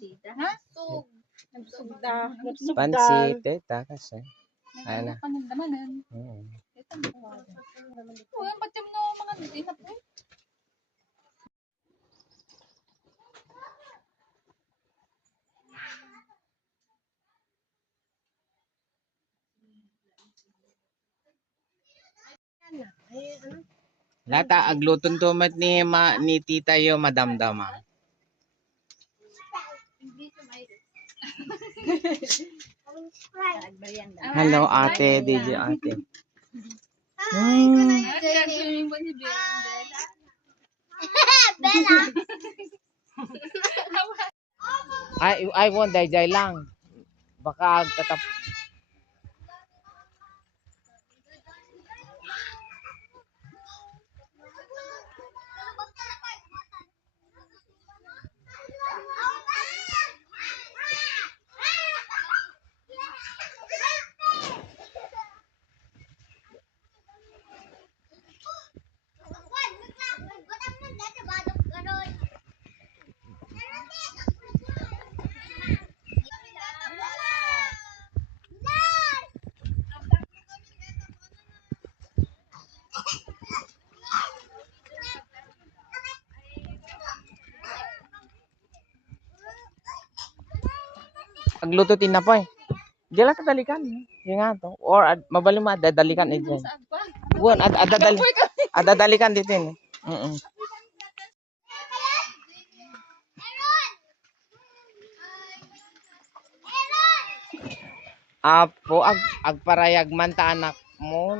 tita, ha? So, Nagsugda. Pansit, ta kasi. Ana. Panandamanan. Hmm. Ito mo. Oh, ang patim no mga dinap mo. Lata agluton to mat ni tita yo madamdama. Hello ate, DJ ate. I want dayjay lang. Baka tatap. Agluto tinapay. Diyan lang dalikan. Nga to. Or mabalim dadalikan eh dyan. Buwan, adadalikan dito eh. Apo, agparayag man ta anak mo.